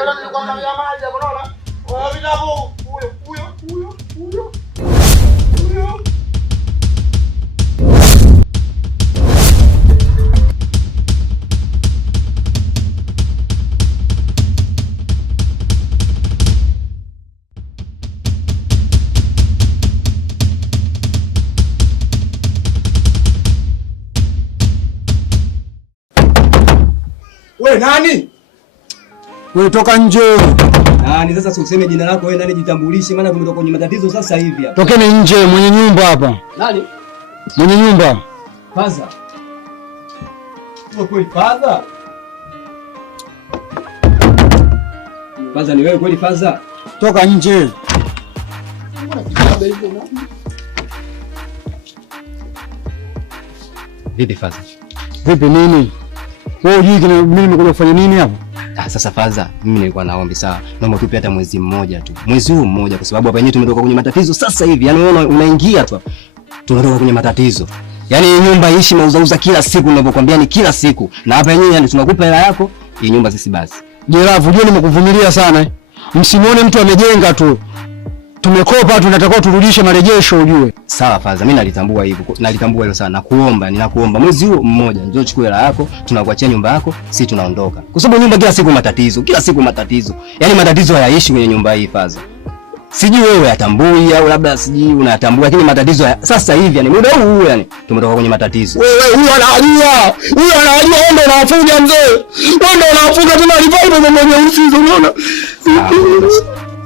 Angalia nilikuwa mnamia maji hapo unaona? Wewe vitabu huyo. Wewe nani? Wewe toka nje. Nani sasa si useme jina lako wewe nani jitambulishe maana tumetoka kwenye matatizo sasa hivi hapa. Tokeni nje mwenye nyumba hapa. Nani? Mwenye nyumba. Faza. Wewe kweli Faza? Faza ni wewe kweli Faza? Toka nje. Vipi Faza? Vipi nini? Wewe hujui mimi nimekuja kufanya nini hapa? Sasa Faza, mimi nilikuwa naomba sawa. Naomba tupe hata mwezi mmoja tu. Mwezi huu mmoja kwa sababu hapa yenyewe tumetoka kwenye matatizo sasa hivi. Yaani wewe unaingia tu. Tunatoka kwenye matatizo. Yaani nyumba ishi mauzauza kila siku ninavyokuambia ni kila siku. Na hapa yenyewe yani tunakupa hela yako, hii nyumba sisi basi. Jeravu, jua nimekuvumilia sana. Msimuone mtu amejenga tu. Tumekopa tunatakiwa turudishe marejesho ujue. Sawa Faza, mimi nalitambua hivyo. Nalitambua hilo sana. Ninakuomba mwezi huu mmoja njoo chukua hela yako, tunakuachia nyumba yako, sisi tunaondoka. Kwa sababu nyumba kila siku matatizo. Yaani matatizo hayaishi kwenye nyumba hii Faza. Sijui wewe atambui au labda sijui unatambua lakini matatizo sasa hivi yani muda huu yani tumetoka kwenye matatizo. Wewe huyu anajua. Wewe ndio unafuga mzee. Wewe ndio unafuga tena revival kwa mwenye usizo unaona.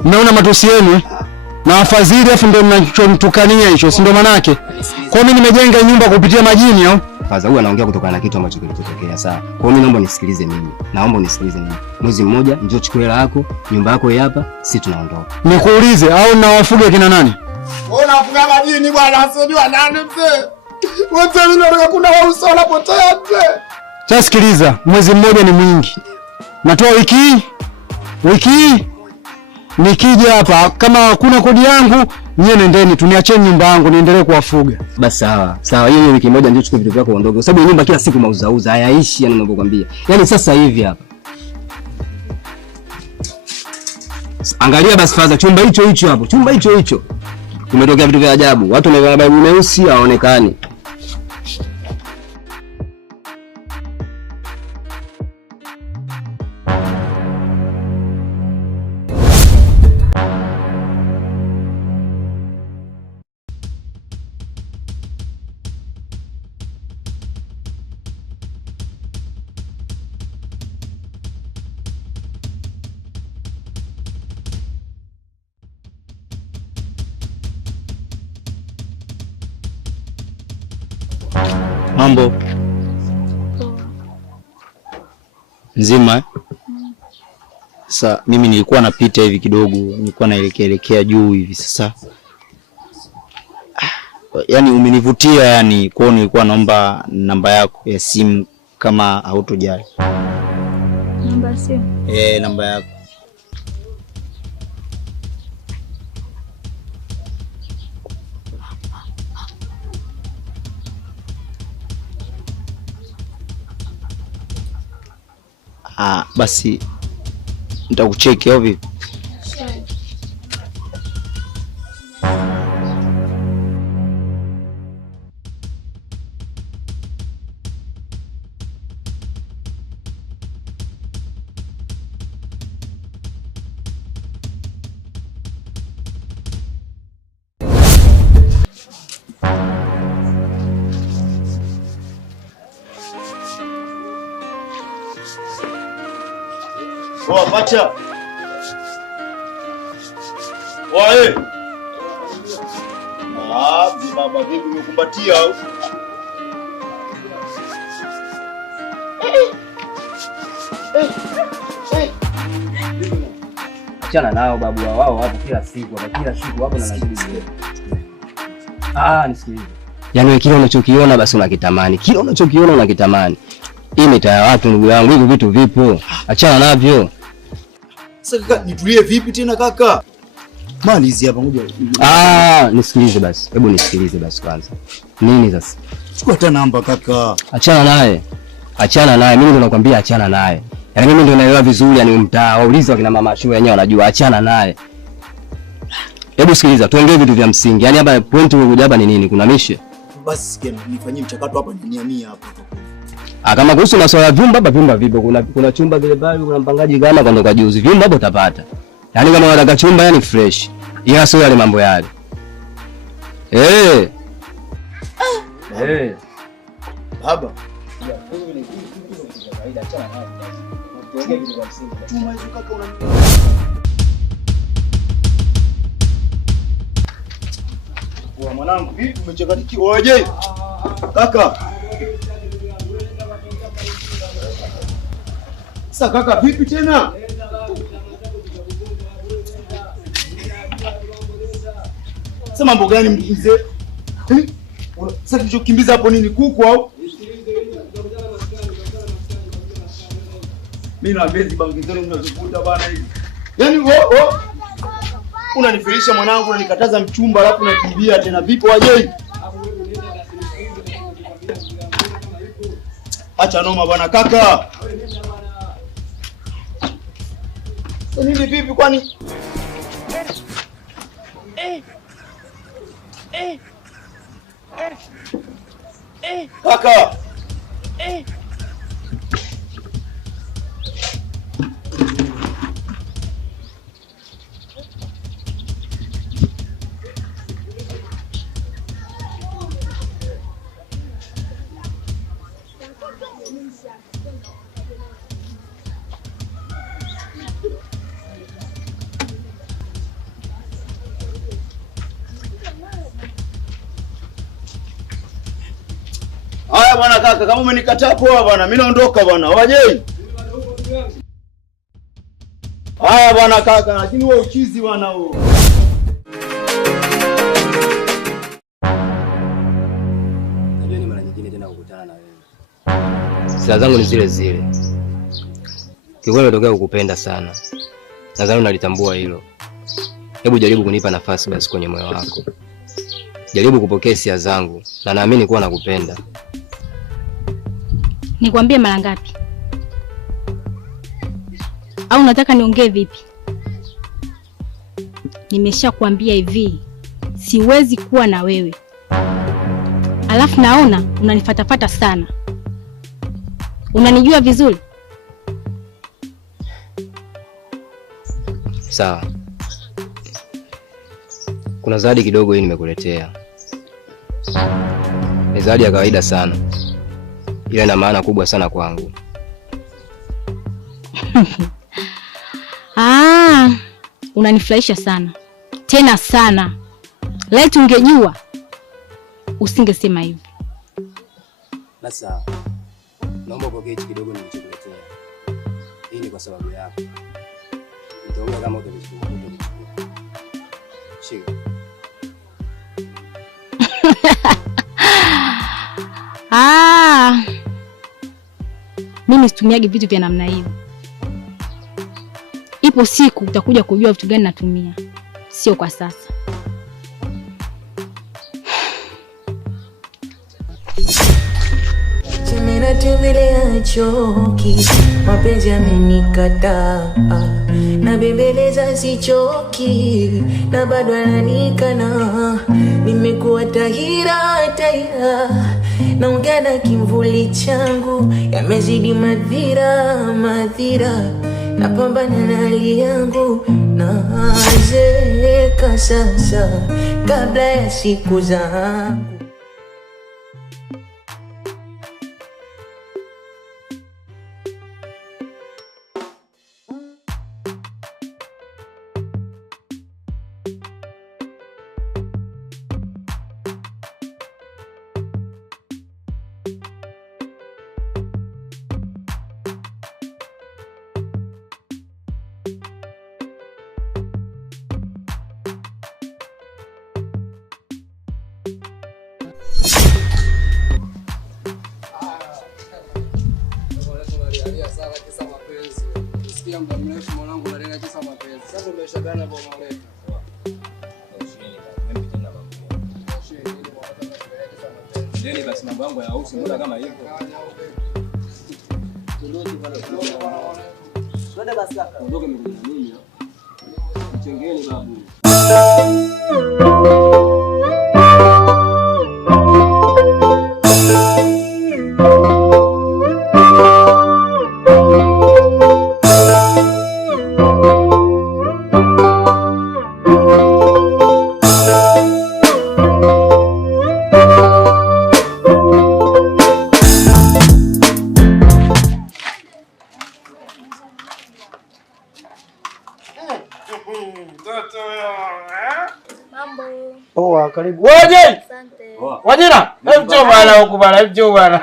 Naona matusi yenu. Na afadhili afu ndio mnachomtukania hicho si ndio manake? Kwa mimi nimejenga nyumba kupitia majini au? Faza huyu anaongea kutokana na kitu ambacho kilitokea sawa. Kwa hiyo naomba unisikilize mimi. Mwezi mmoja njoo chukua hela yako, nyumba yako hii hapa, sisi tunaondoka. Nikuulize au nawafuga kina nani? Wewe unafuga majini bwana, sijui nani mzee. Wewe mimi nataka kuna wausa unapotea mzee. Sasa sikiliza, mwezi mmoja ni mwingi. Natoa wiki hii. Nikija hapa kama kuna kodi yangu, nyie nendeni tuniacheni nyumba yangu niendelee kuwafuga. Basi sawa. Hiyo wiki moja ndio chukua vitu vyako uondoke. Kwa sababu nyumba kila siku mauzauza, hayaishi yani ninavyokuambia. Yaani sasa hivi hapa. Angalia basi Faza chumba hicho hapo. Chumba hicho. Kumetokea vitu vya ajabu. Watu wamevaa babu meusi haonekani. Mambo nzima. Sasa mimi nilikuwa napita hivi kidogo, nilikuwa naelekea juu hivi sasa. Yaani umenivutia yani, kwa hiyo nilikuwa naomba namba yako ya simu kama hautojali. Namba ya simu? Namba yako. Basi nitakucheki au vipi? Poa pacha. Wae. Baba vipi umekumbatia au? Achana nao babu wao hapo kila siku hapo na nazidi. Nisikilize. Yaani kile unachokiona basi unakitamani. Hii mitaa ya watu ndugu yangu, hivi vitu vipo. Achana navyo. Sasa kaka, nitulie vipi tena kaka? Mali hizi hapa ngoja. Nisikilize basi. Hebu nisikilize basi kwanza. Nini sasa? Chukua hata namba kaka. Achana naye. Mimi ndo nakwambia achana naye. Yaani mimi ndio naelewa vizuri, yani mtaa waulize wakina mama shule wenyewe wanajua, achana naye. Hebu sikiliza, tuongee vitu vya msingi. Yaani hapa point umekuja hapa ni nini? Kuna mishe? Basi sikia, nifanyie mchakato hapa ni 100 hapa. Kama kuhusu masuala ya vyumba hapa, vyumba vipo. Kuna chumba vile bali, kuna mpangaji kama kwa ndo kajuzi. Vyumba hapo utapata. Yaani kama unataka chumba yani fresh. Ila sio yale mambo yale. Baba. Mwanangu, vipi umechanganyika? Oje. Kaka. Sasa kaka vipi tena? Sasa mambo gani mzee? Sasa tulichokimbiza hapo nini, kuku au? Mimi na bezi bangi zenu mnazivuta bana hivi. Yaani unanifirisha mwanangu, unanikataza mchumba alafu unakimbia tena, vipi waje? Acha noma bwana kaka. Nini vipi kwani? Kaka. Haya bwana kaka, kama umenikataa poa bwana, mimi naondoka bwana. Waje. Haya bwana kaka, lakini wewe uchizi bwana wewe. Najua ni mara nyingine tena kukutana na wewe. Sila zangu ni zile zile. Kikweli nimetokea kukupenda sana. Nadhani unalitambua hilo. Hebu jaribu kunipa nafasi basi kwenye moyo wako. Jaribu kupokea hisia zangu na naamini kuwa nakupenda. Nikwambie mara ngapi? Au unataka niongee vipi? Nimeshakwambia hivi, siwezi kuwa na wewe. Alafu naona unanifatafata sana. Unanijua vizuri? Sawa. Kuna zawadi kidogo hii nimekuletea. Ni zawadi ya kawaida sana. Ila ina maana kubwa sana kwangu. Unanifurahisha sana. Tena sana. Laiti ungejua usingesema hivi. Sasa naomba upokee hichi kidogo nilichokuletea. Hii ni kwa sababu yako. Nitaomba kama utanichukua. Shika. Mimi situmiagi vitu vya namna hiyo. Ipo siku utakuja kujua vitu gani natumia. Sio kwa sasa. Chemena tembelea choki, mapenzi yamenikataa. Na bembeleza sichoki, na bado ananikana. Nimekuwa tahira, naongea na kimvuli changu, yamezidi madhira. Napambana na hali yangu, nazeeka sasa kabla ya siku zangu. Basi mambo yangu ya usi muda kama hivyo. Twende basi kaka. Ondoke mimi na mimi. Chengeni babu. Poa, karibu. Waje! Asante. Wajina, hebu njoo bana huku bana, hebu njoo bana.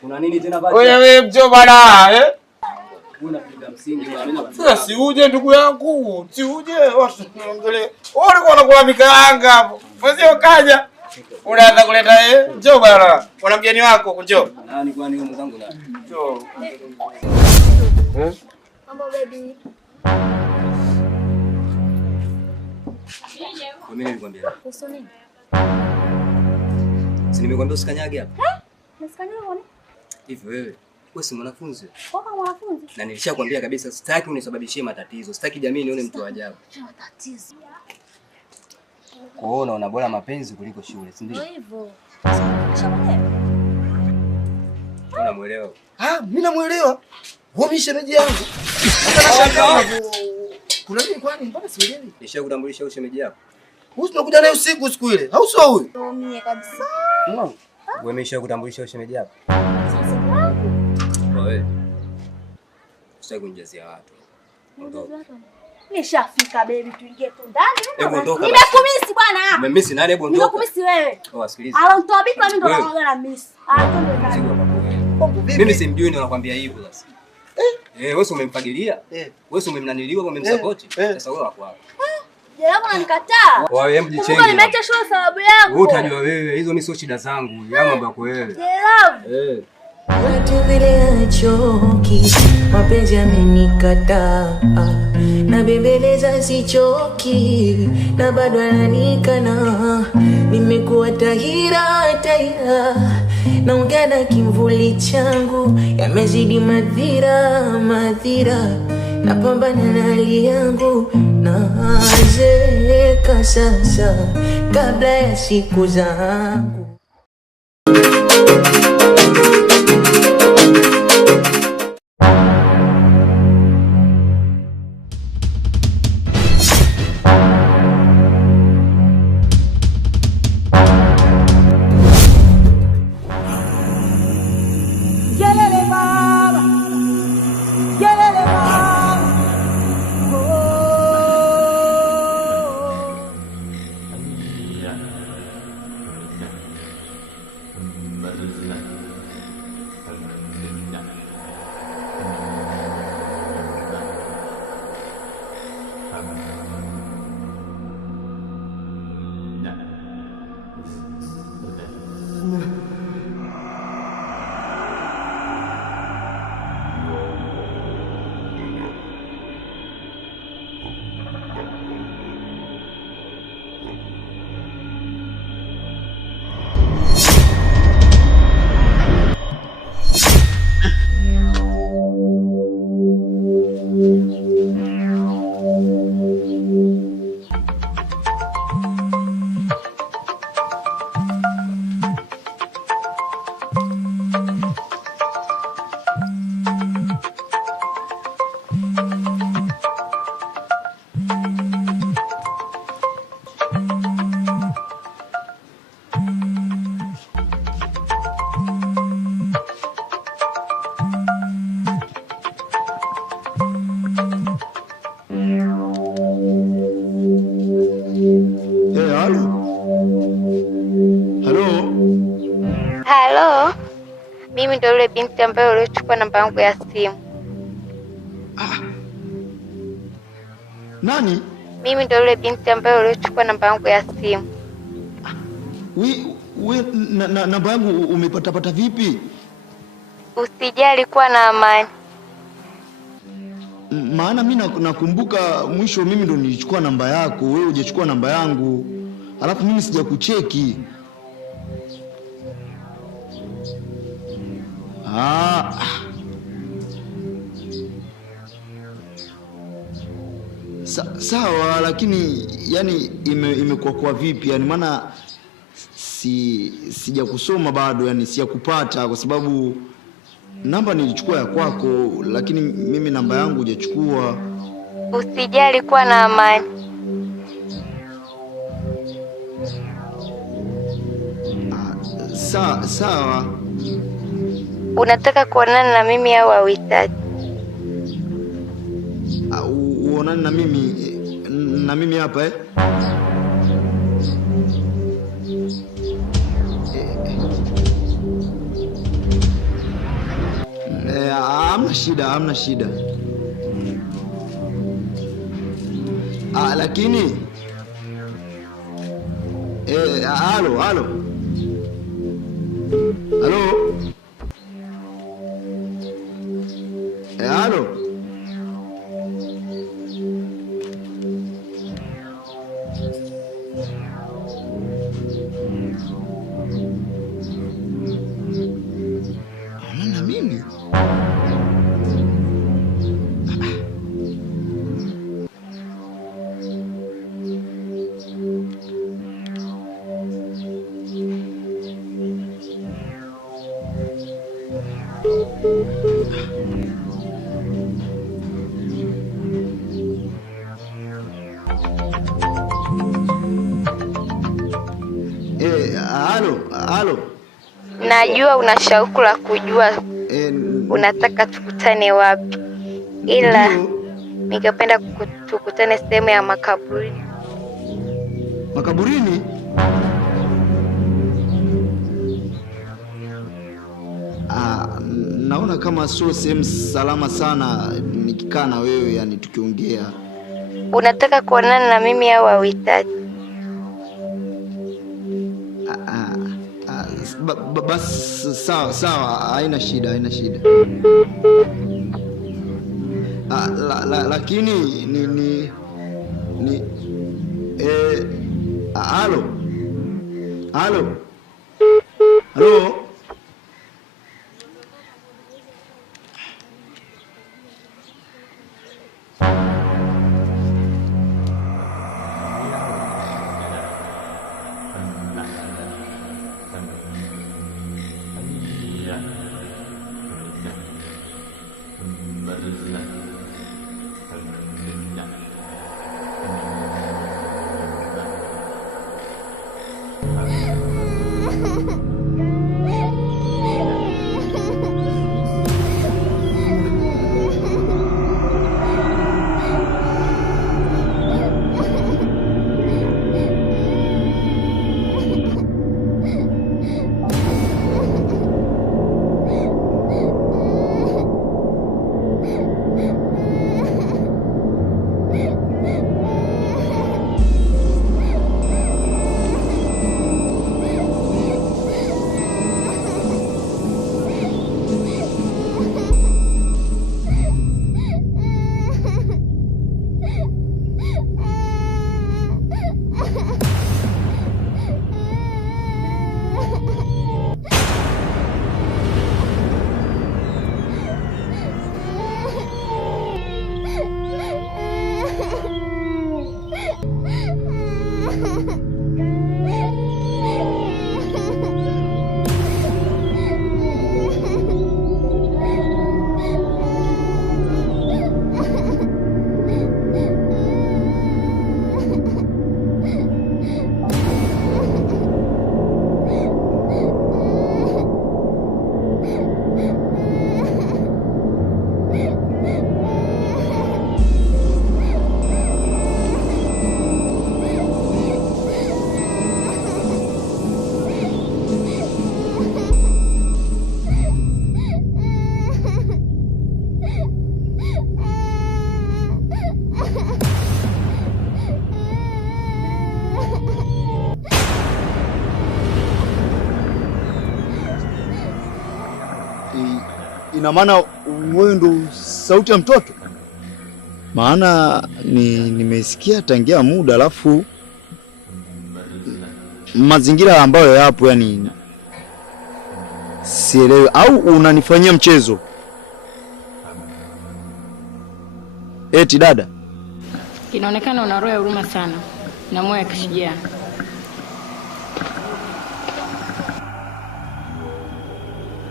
Kuna nini tena basi? Wewe njoo bana, Unapiga msingi bwana. Sasa si uje ndugu yangu, si uje watu tunaongelea. Wewe ulikuwa unakula mikaanga hapo. Fazio kaja. Unaanza kuleta njoo bana. Kuna mgeni wako njoo. Nani kwani huyo mzangu nani? Njoo. Mambo baby. Mimi nilikwambia. Kuhusu nini? Si nimekwambia usikanyage hapa. Usikanyage nini? Hivi wewe si mwanafunzi? Kama mwanafunzi. Na nilishakwambia kabisa sitaki unisababishie matatizo. Sitaki jamii nione mtu wa ajabu. Matatizo. Kuona una bora mapenzi kuliko shule, si ndio? Hivyo. Unamuelewa? Mimi namuelewa. Wewe shemeji yangu. Kuna nini kwani? Mbona sielewi? Nishakutambulisha huyo shemeji yako. Huyu tunakuja naye usiku siku ile. Au sio huyu? Ndio mimi kabisa. Wewe umeshakutambulisha huyo shemeji yako? Sasa wangu. Wewe. Sasa kunijazia watu. Ondoka. Nishafika baby, tuingie tu ndani. Hebu ondoka. Nimekumisi bwana. Umemisi nani? Hebu ondoka. Nimekumisi wewe. Wasikilize. Alontoa bibi mimi ndo naona na miss. Mimi simjui ndio nakwambia hivyo sasa. Wewe umemfagilia? Wewe umemnaniliwa au umemsupport? Sasa wewe wako hapo. Jerabu ananikataa. Wewe mjichenge. Mbona nimeacha shule sababu yako? Wewe utajua wewe, hizo mimi sio shida zangu. Ya mambo yako wewe. Jerabu. Watu vile achoki, mapenzi yamenikataa, na bembeleza sichoki, na bado ananikana. Nimekuwa tahira, naongea na kimvuli changu, yamezidi madhira, napambana na hali yangu, nazeeka sasa kabla ya siku zangu. Mimi ndio yule binti ambaye uliochukua namba yangu ya simu. Nani? Mimi ndio yule binti ambaye uliochukua namba yangu ya simu. Namba yangu umepata vipi? Usijali, kuwa na amani. Maana mimi nakumbuka mwisho mimi ndo nilichukua namba yako, wewe hujachukua namba yangu. Alafu mimi sijakucheki. Sawa, lakini yani imekuwa kwa vipi? Yani maana sijakusoma bado, yani sijakupata kwa sababu namba nilichukua ya kwako, lakini mimi namba yangu hujachukua. Usijali, kuwa na amani. Sawa. Unataka kuonana na mimi au hauhitaji? Uonane na mimi hapa Hamna shida. Lakini halo. Na mimi halo. Najua una shauku la kujua unataka tukutane wapi, ila ningependa tukutane sehemu ya makaburini. Makaburini? Naona kama sio sehemu salama sana nikikaa na wewe, yani tukiongea. Unataka kuonana na mimi au hauhitaji? Basi sawa, haina shida. Lakini halo. Ina maana wewe ndo sauti ya mtoto? Maana nimesikia tangia muda, alafu mazingira ambayo yapo yani sielewi. Au unanifanyia mchezo? Eti dada, Inaonekana una roho ya huruma sana na moyo wa kishujaa.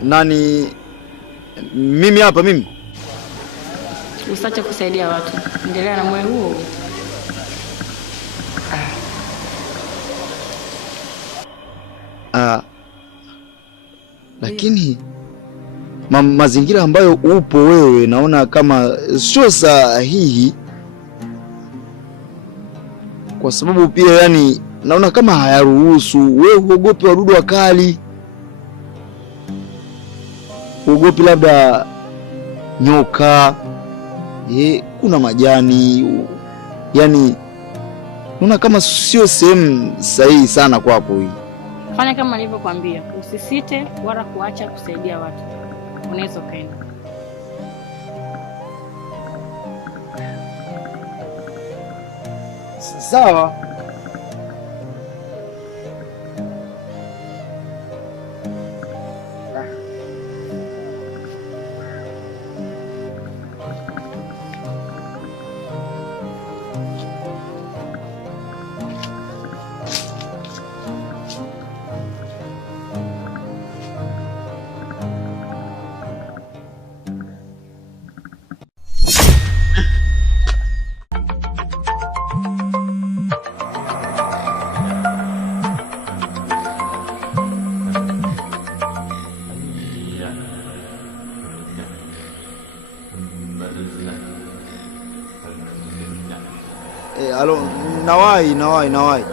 Nani? Mimi hapa mimi? Usiache kusaidia watu. Endelea na moyo huo. Lakini mazingira ambayo upo wewe naona kama sio sahihi, kwa sababu pia yani naona kama hayaruhusu. Wewe huogopi wadudu wakali? Huogopi labda nyoka? Kuna majani, yani naona kama sio sehemu sahihi sana kwapo hii. Fanya kama nilivyokuambia, usisite wala kuacha kusaidia watu. Unaweza kaenda. Sawa. Alo, nawai.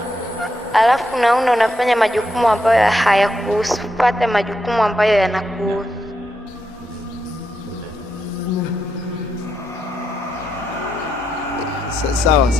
Alafu naona unafanya majukumu ambayo hayakuhusu. Pata majukumu ambayo yanakuhusu. Sawa.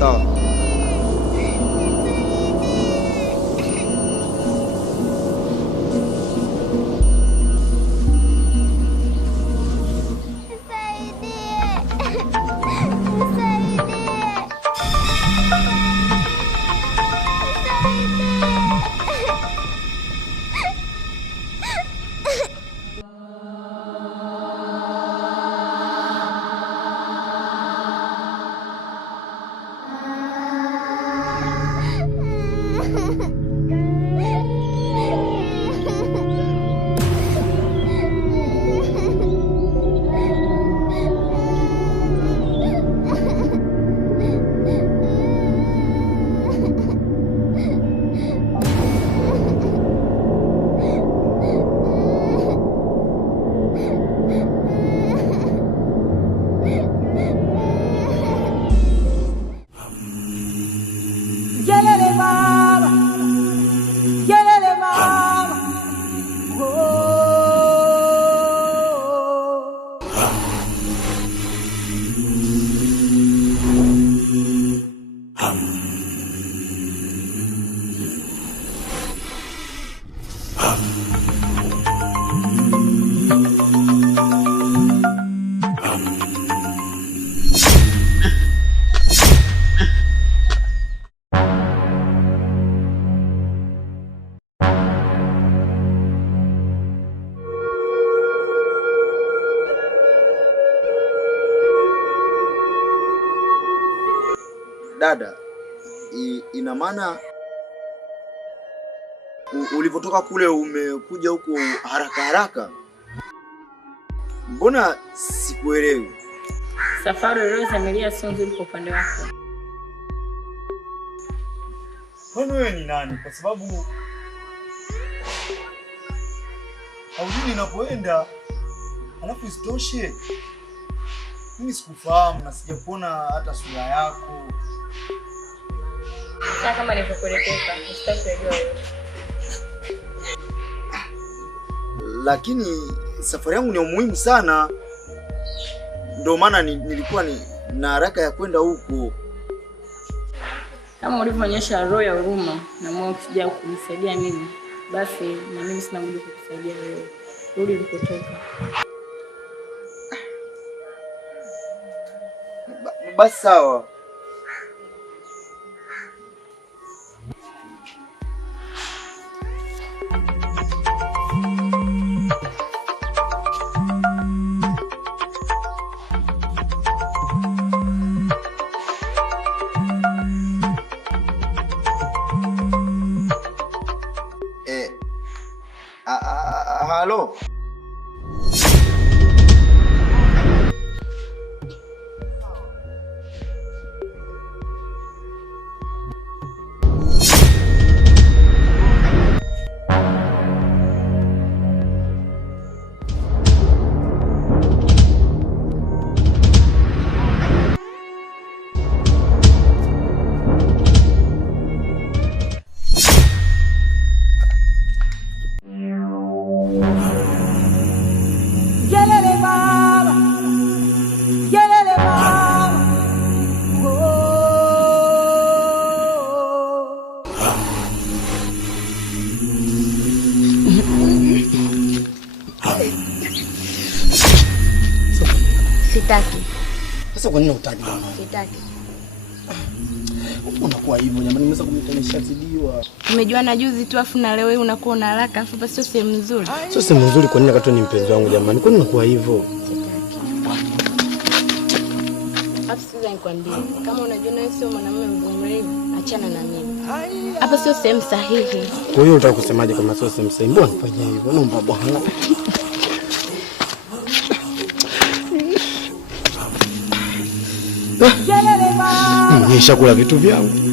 Dada, ina maana ulivyotoka kule umekuja huko haraka? Mbona sikuelewi? Safari uliyozamilia sio nzuri kwa upande wako. Kwani wewe ni nani? Kwa sababu haujui ninapoenda. Alafu isitoshe mimi sikufahamu na sijakuona hata sura yako. Na kama nilivyokuelekeza, usitaki wewe. Lakini safari yangu ni muhimu sana. Ndio maana nilikuwa na haraka ya kwenda huko. Kama ulivyoonyesha roho ya huruma na moyo ukija kunisaidia mimi, basi na mimi sina budi kukusaidia wewe. Rudi ulipotoka. Basi sawa. Halo. Sitaki. Sasa kwa nini hutaki? Sitaki. Unakuwa hivyo jamani, nimeweza kumtanisha zidiwa. Tumejuana juzi tu afu na leo hii unakuwa una haraka afu basi sio sehemu nzuri. Sio sehemu nzuri kwa nini wakati ni mpenzi wangu jamani? Kwa nini unakuwa hivyo? Hapo sasa nikwambie, kama unajua wewe sio mwanamume mvumilivu, achana na mimi. Hapa sio sehemu sahihi. Kwa hiyo unataka kusemaje kama sio sehemu sahihi? Mbona unafanya hivyo? Naomba bwana. Nimeshakula vitu vyangu.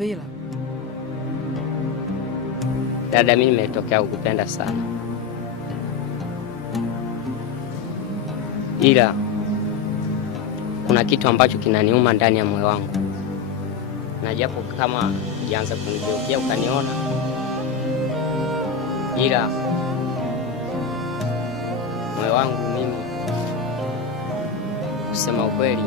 Bila. Dada, mimi nimetokea kukupenda sana, ila kuna kitu ambacho kinaniuma ndani ya moyo wangu, na japo kama ukianza kunigeukia ukaniona, ila moyo wangu mimi, kusema ukweli,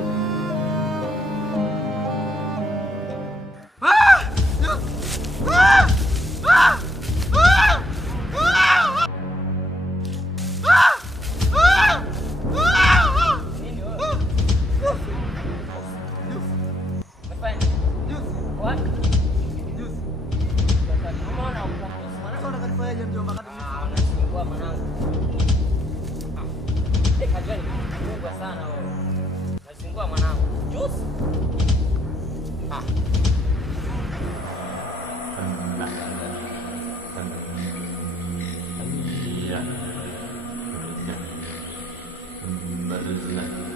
Yeah.